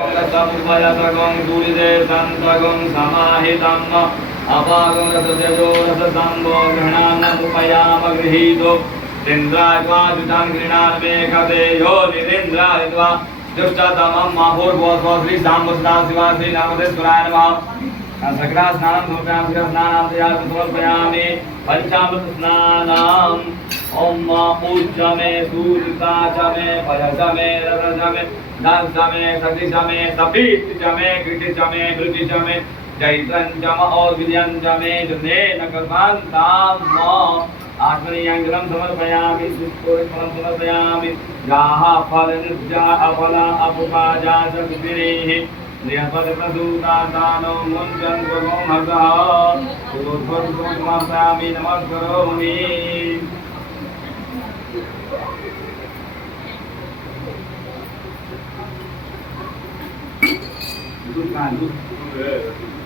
गङ्गसमुपयसगं दूरिदे सन्तगं समाहितम् अपागं रसतेजो रससम्भो गृह्णान्नमुपयाम गृहीतो इन्द्रायत्वाजुतां गृह्णान् मे कथेयो निरिन्द्रायत्वा दुष्टतमं माभूर्भुवस्वश्री साम्बुसदा शिवा श्रीनामधेश्वराय नमः सकला स्नानं समर्पयामि पंचामृत स्नानम् ओम ऊर्ज में सूर्यता च में पयस में रज में दंस में सती च में सपीत च में कृति च में भृति च में जैत्रं च में और विद्यं च में जुनेन कल्पान्ताम् आत्मनियंगलं समर्पयामि सुष्ठुरफलं समर्पयामि याः फलनिर्जा अफला अपुपाजा च विद्भिः नियपदप्रसूतानो मुञ्चन् स्वगोमसः समर्पयामि नमस्करोमि Good man, good.